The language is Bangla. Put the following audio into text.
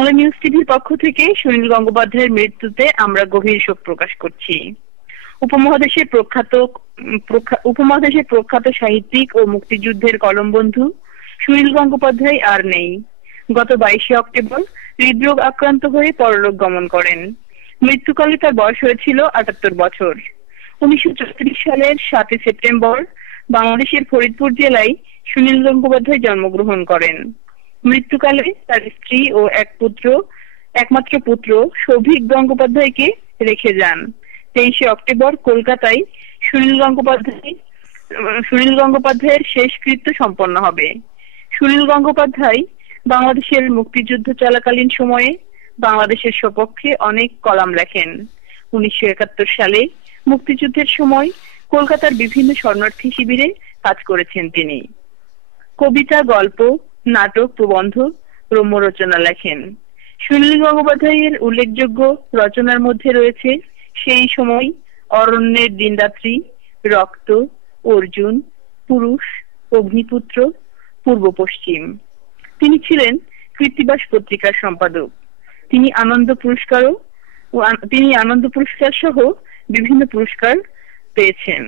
বাংলা নিউজ টিভির পক্ষ থেকে সুনীল গঙ্গোপাধ্যায়ের মৃত্যুতে আমরা গভীর শোক প্রকাশ করছি। উপমহাদেশের প্রখ্যাত সাহিত্যিক ও মুক্তিযুদ্ধের কলমবন্ধু সুনীল গঙ্গোপাধ্যায় আর নেই। গত 22শে অক্টোবর হৃদরোগ আক্রান্ত হয়ে পরলোক গমন করেন। মৃত্যুকালে তার বয়স হয়েছিল 78 বছর। 1934 সালের 7 সেপ্টেম্বর বাংলাদেশের ফরিদপুর জেলায় সুনীল গঙ্গোপাধ্যায় জন্মগ্রহণ করেন। মৃত্যুকালে তার স্ত্রী ও একমাত্র পুত্র সৌভিক গঙ্গোপাধ্যায়কে রেখে যান। 23শে অক্টোবর কলকাতায় সুনীল গঙ্গোপাধ্যায়ের শেষকৃত্য সম্পন্ন হবে। সুনীল গঙ্গোপাধ্যায় বাংলাদেশের মুক্তিযুদ্ধ চলাকালীন সময়ে বাংলাদেশের সপক্ষে অনেক কলাম লেখেন। 1971 সালে মুক্তিযুদ্ধের সময় কলকাতার বিভিন্ন শরণার্থী শিবিরে কাজ করেছেন তিনি। কবিতা, গল্প, নাটক, প্রবন্ধ, রম্য রচনা লেখেন। সুনীল গঙ্গোপাধ্যায়ের উল্লেখযোগ্য রচনার মধ্যে রয়েছে সেই সময়, অরণ্যের দিনরাত্রি, রক্ত, অর্জুন, পুরুষ, অগ্নিপুত্র, পূর্ব পশ্চিম। তিনি ছিলেন কৃত্তিবাস পত্রিকার সম্পাদক। তিনি আনন্দ পুরস্কার সহ বিভিন্ন পুরস্কার পেয়েছেন।